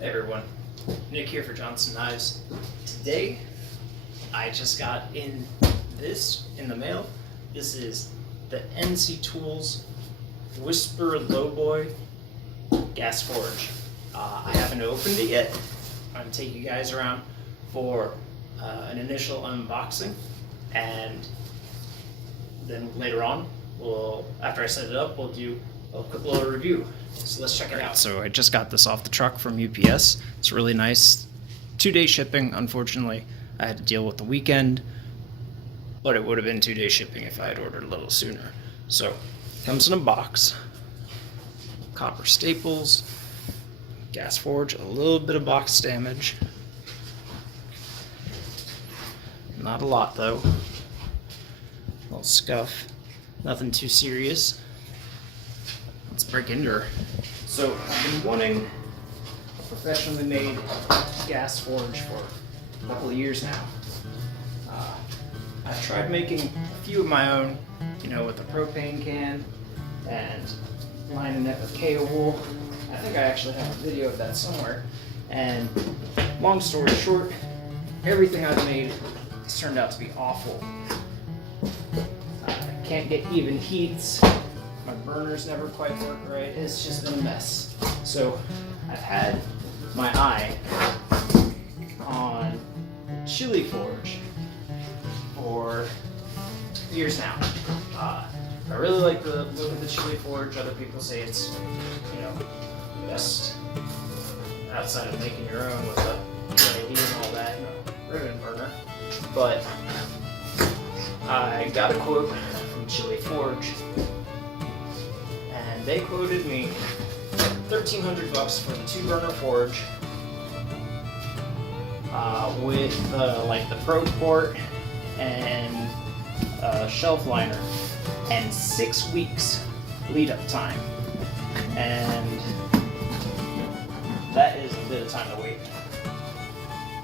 Hey everyone, Nick here for Johnson Knives. Today, I just got in the mail. This is the NC Tools Whisper Lowboy gas forge. I haven't opened it yet. I'm going to take you guys around for an initial unboxing, and then later on, after I set it up, we'll do a quick little review. So let's check it out. So I just got this off the truck from UPS. It's really nice. 2-day shipping. Unfortunately, I had to deal with the weekend, but it would have been 2-day shipping if I had ordered a little sooner. So, comes in a box. Copper staples, gas forge, a little bit of box damage. Not a lot though. A little scuff. Nothing too serious. Let's break into her. So I've been wanting a professionally made gas forge for a couple of years now. I've tried making a few of my own, with a propane can and lining it with K wool. I think I actually have a video of that somewhere. And long story short, everything I've made has turned out to be awful. I can't get even heats. My burners never quite work right. It's just been a mess. So I've had my eye on chili forge for years now. I really like the look of the chili forge. Other people say it's, best outside of making your own with a LED and all that, ribbon burner. But I got a quote from Chili Forge. They quoted me $1,300 for the 2-burner forge with the probe port and shelf liner, and 6 weeks lead up time, and that is a bit of time to wait.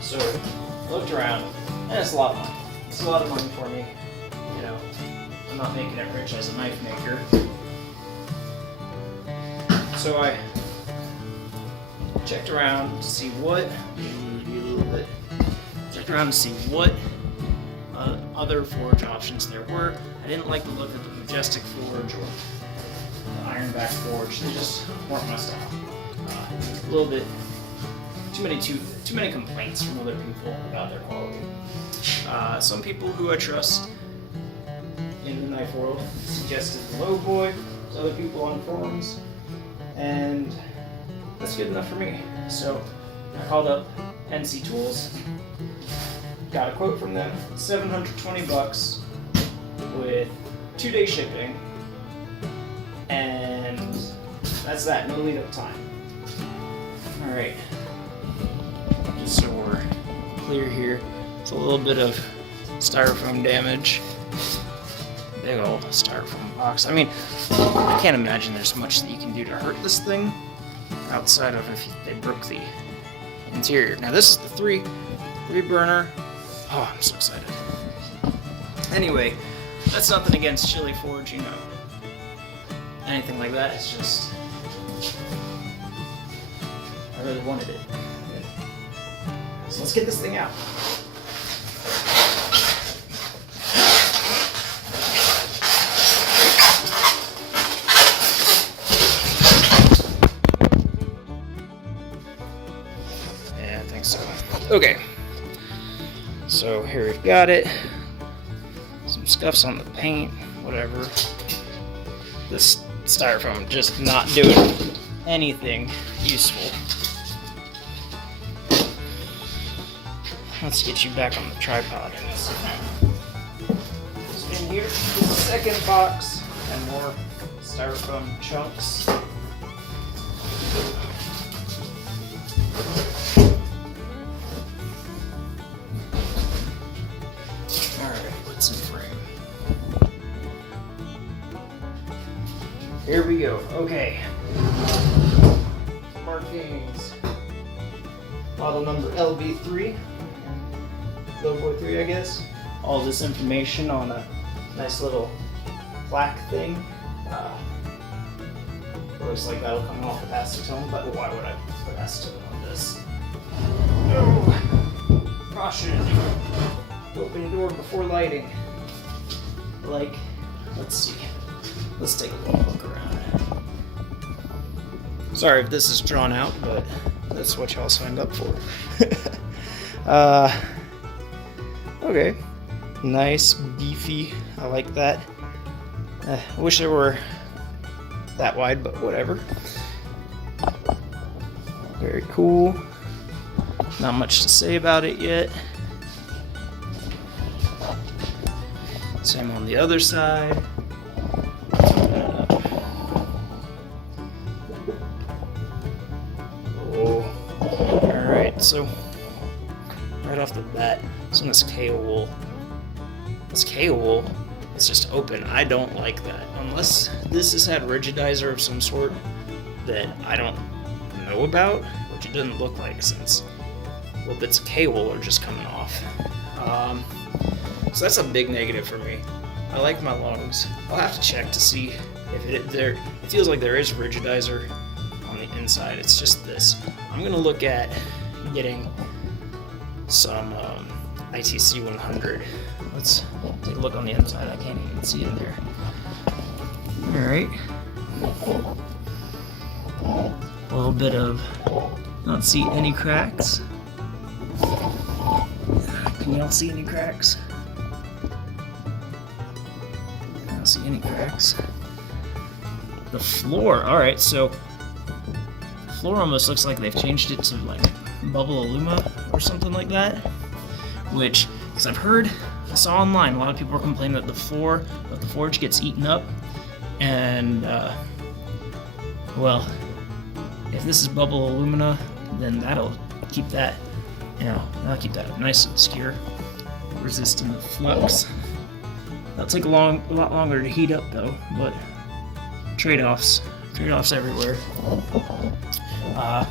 So I looked around, and it's a lot of money. It's a lot of money for me. I'm not making it rich as a knife maker. So I checked around to see what other forge options there were. I didn't like the look of the Majestic forge or the Ironback forge. They just weren't my style. A little bit too many complaints from other people about their quality. Some people who I trust in the knife world suggested the Lowboy. There's other people on forums. And that's good enough for me. So I called up NC Tools, got a quote from them, $720 with 2-day shipping, and that's that, no lead up time. Alright, just so we're clear here, it's a little bit of styrofoam damage. Big old styrofoam box. I mean, I can't imagine there's much that you can do to hurt this thing outside of if they broke the interior. Now this is the three burner. Oh, I'm so excited. Anyway, that's nothing against Chili Forge, anything like that. It's just I really wanted it. So let's get this thing out. Okay, so here we've got it. Some scuffs on the paint, whatever. This styrofoam just not doing anything useful. Let's get you back on the tripod. So in here is the second box and more styrofoam chunks. Here we go. Okay. Markings. Model number LB3. Lowboy 3, I guess. All this information on a nice little plaque thing. looks like that'll come off with acetone, but why would I put acetone on this? Oh, caution. Open door before lighting. Like, let's see. Let's take a little look around. Sorry if this is drawn out, but that's what y'all signed up for. Okay. Nice, beefy. I like that. I wish they were that wide, but whatever. Very cool. Not much to say about it yet. Same on the other side. Oh. Alright, so right off the bat, some of this K-wool. This K-wool is just open. I don't like that. Unless this has had rigidizer of some sort that I don't know about, which it doesn't look like since little bits of K-wool are just coming off. So that's a big negative for me. I like my lungs. I'll have to check to see if it feels like there is rigidizer on the inside. It's just this. I'm gonna look at getting some ITC 100. Let's take a look on the inside. I can't even see in there. Alright. A little bit of, not see any cracks. Can y'all see any cracks? I don't see any cracks. The floor, alright, so the floor almost looks like they've changed it to like bubble aluma or something like that. Which, because I've heard, I saw online, a lot of people are complaining that the floor of the forge gets eaten up. And, well, if this is bubble alumina, then that'll keep that, that'll keep that nice and secure, resistant to flux. That'll take a lot longer to heat up though, but trade-offs everywhere. I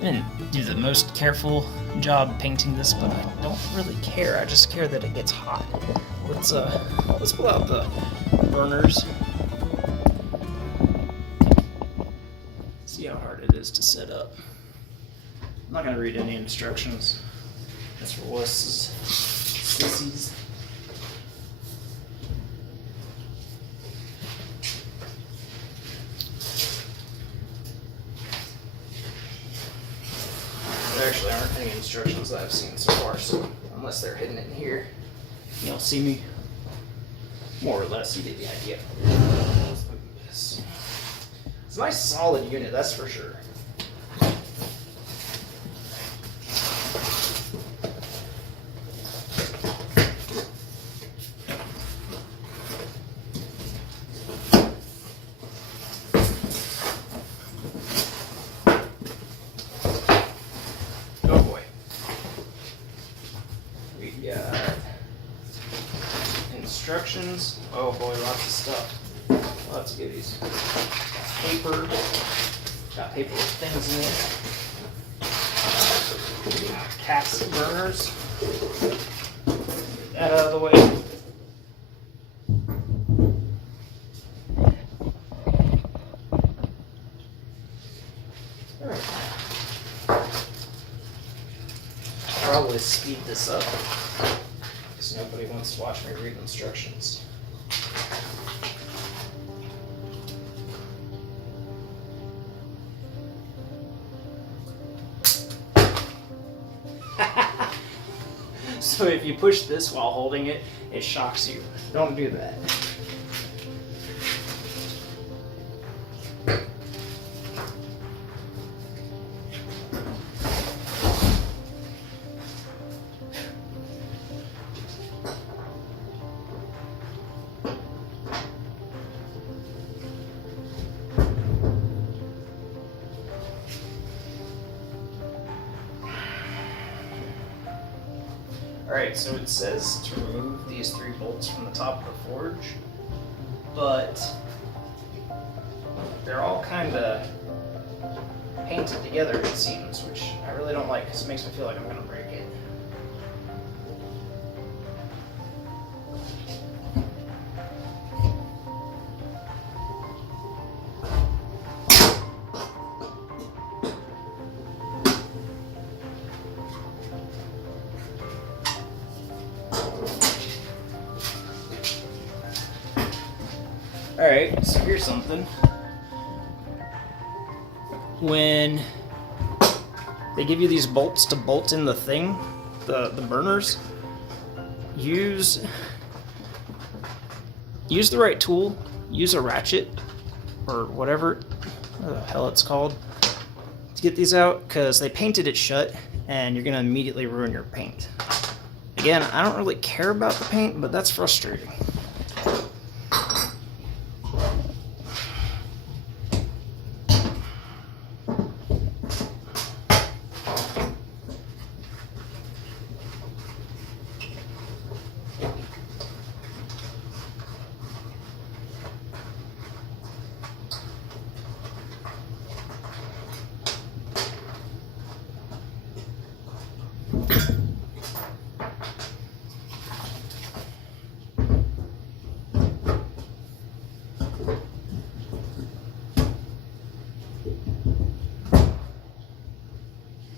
didn't do the most careful job painting this, but I don't really care. I just care that it gets hot. Let's pull out the burners. See how hard it is to set up. I'm not gonna read any instructions. That's for wusses, sissies. There actually aren't any instructions that I've seen so far, so unless they're hidden in here, you'll see me. More or less, you get the idea. It's a nice solid unit, that's for sure. Oh boy. We got instructions. Oh boy, lots of stuff. Lots of goodies. Paper. Got paper with things in it. Cast burners. Get that out of the way. Probably speed this up because nobody wants to watch me read instructions. So if you push this while holding it, it shocks you. Don't do that. Alright, so it says to remove these 3 bolts from the top of the forge, but they're all kind of painted together, it seems, which I really don't like because it makes me feel like I'm going to break it. Alright, so here's something. When they give you these bolts to bolt in the thing, the burners, use the right tool, use a ratchet or whatever the hell it's called to get these out, because they painted it shut and you're going to immediately ruin your paint. Again, I don't really care about the paint, but that's frustrating.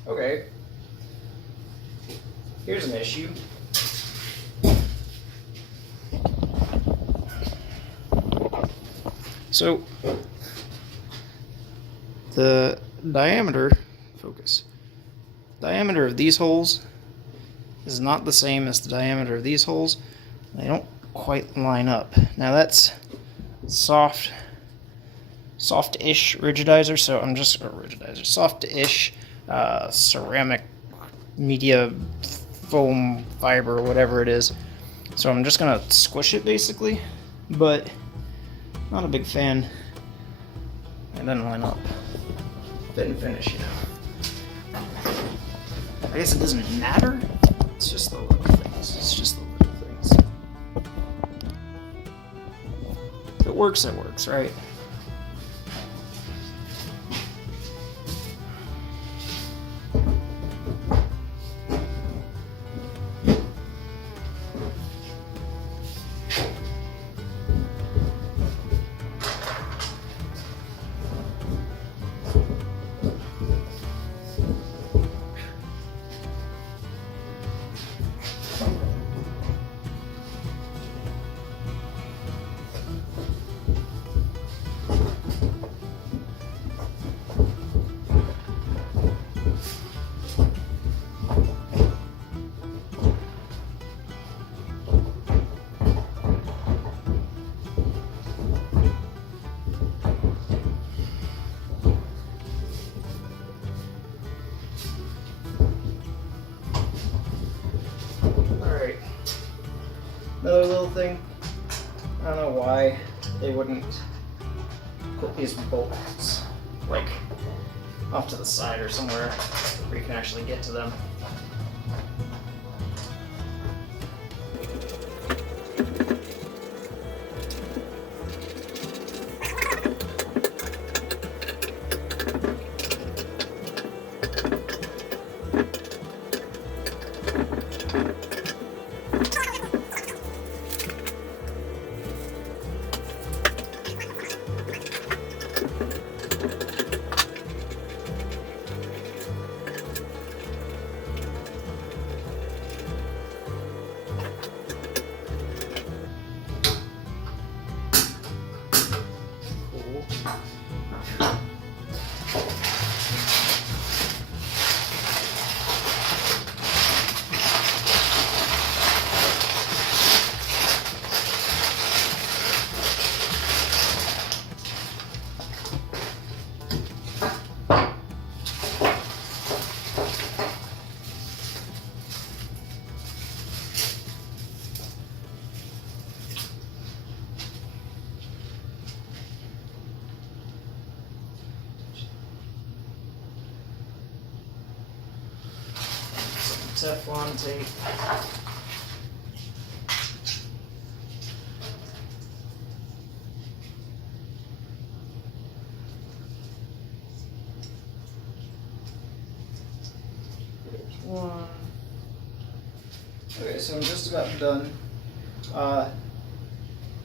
Okay, here's an issue. So, the diameter of these holes is not the same as the diameter of these holes. They don't quite line up. Now that's soft-ish rigidizer, so I'm just soft-ish ceramic media foam fiber, whatever it is. So I'm just gonna squish it basically, but not a big fan. It doesn't line up. Fit and finish, you know. I guess it doesn't matter. It's just the little things. If it works, right? Another little thing, I don't know why they wouldn't put these bolts like off to the side or somewhere where you can actually get to them. Teflon tape. There's one. Okay, so I'm just about done.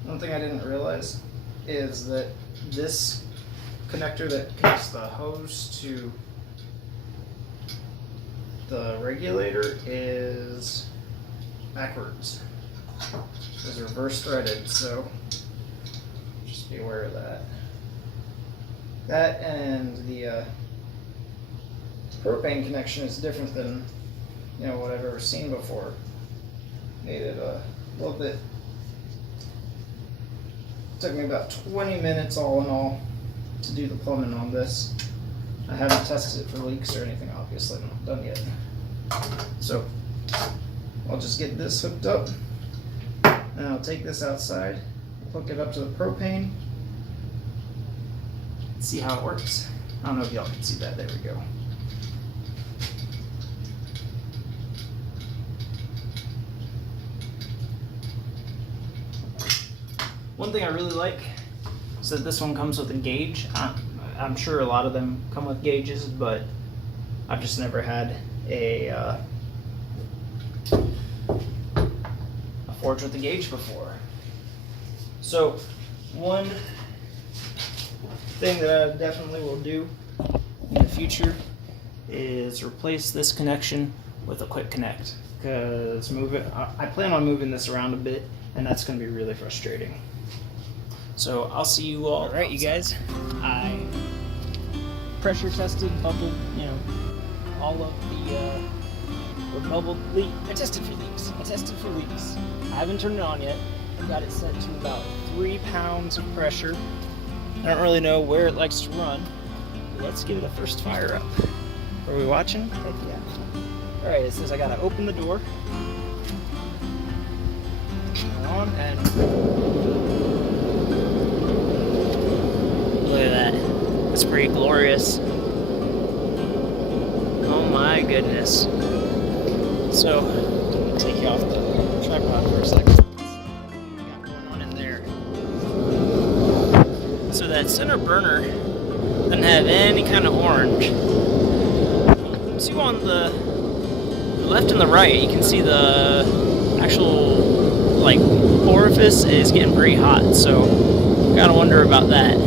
One thing I didn't realize is that this connector that connects the hose to the regulator is backwards. It's reverse threaded, so just be aware of that. That and the propane connection is different than what I've ever seen before. Made it a little bit. Took me about 20 minutes all in all to do the plumbing on this. I haven't tested it for leaks or anything, obviously. I'm not done yet. So I'll just get this hooked up, and I'll take this outside, hook it up to the propane, see how it works. I don't know if y'all can see that. There we go. One thing I really like is that this one comes with a gauge. I'm sure a lot of them come with gauges, but I've just never had a forge with a gauge before. So one thing that I definitely will do in the future is replace this connection with a quick connect, because I plan on moving this around a bit, and that's going to be really frustrating. So I'll see you all. Alright, you guys, I pressure tested, bubbled, all of the bubbled leak. I tested for leaks. I haven't turned it on yet. I've got it set to about 3 pounds of pressure. I don't really know where it likes to run. Let's give it a first fire up. Are we watching? Heck yeah. Alright, it says I gotta open the door. Turn it on and look at that. That's pretty glorious. Oh my goodness. So, I'm gonna take you off the tripod for a second. Got going on in there. So that center burner doesn't have any kind of orange. See on the left and the right, you can see the actual orifice is getting pretty hot. So, gotta wonder about that.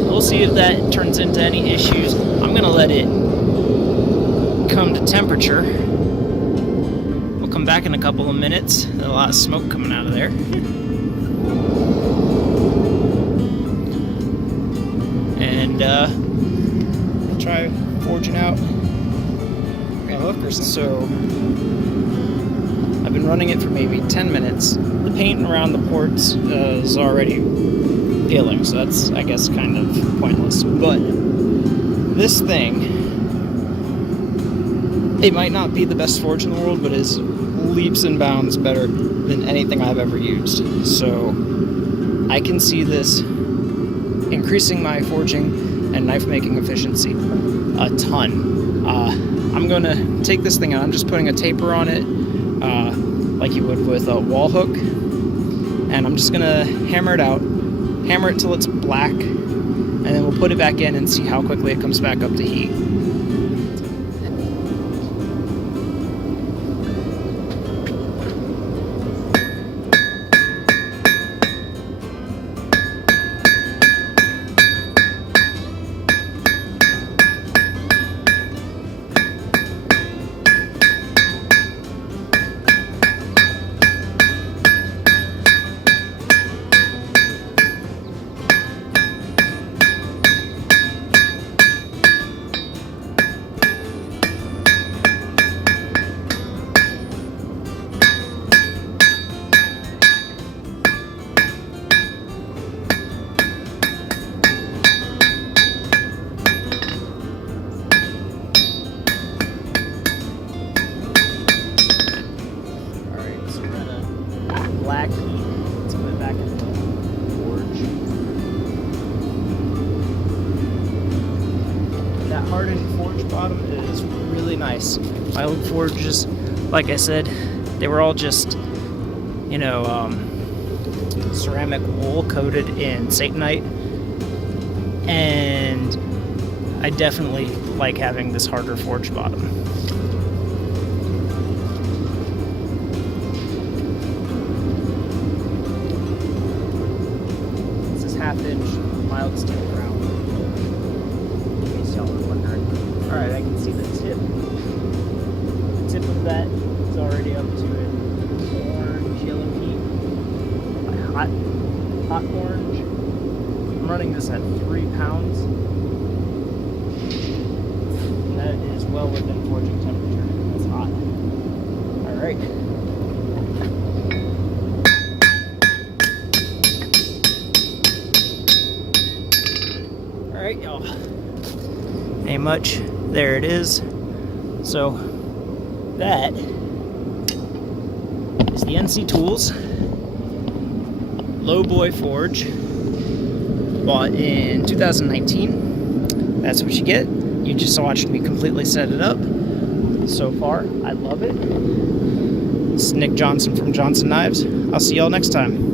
We'll see if that turns into any issues. I'm gonna let it come to temperature. We'll come back in a couple of minutes. There's a lot of smoke coming out of there. And we'll try forging out a hook or something. So I've been running it for maybe 10 minutes. The paint around the ports is already peeling, so that's, I guess, kind of pointless. But this thing, it might not be the best forge in the world, but is leaps and bounds better than anything I've ever used. So I can see this increasing my forging and knife making efficiency a ton. I'm going to take this thing out. I'm just putting a taper on it like you would with a wall hook, and I'm just going to hammer it out. Hammer it till it's black, and then we'll put it back in and see how quickly it comes back up to heat. Black heat. Let's put it back in the forge. That hardened forge bottom is really nice. My old forges, like I said, they were all just, ceramic wool coated in Satanite. And I definitely like having this harder forge bottom. Half-inch mild steel round. In case y'all are wondering. Alright, I can see the tip. The tip of that is already up to an orange, yellow heat. Hot orange. running this at 3 pounds. And that is well within forging temperature. That's hot. Alright. Alright, y'all. Ain't much. There it is. So, that is the NC Tools Lowboy Forge. Bought in 2019. That's what you get. You just watched me completely set it up. So far, I love it. This is Nick Johnson from Johnson Knives. I'll see y'all next time.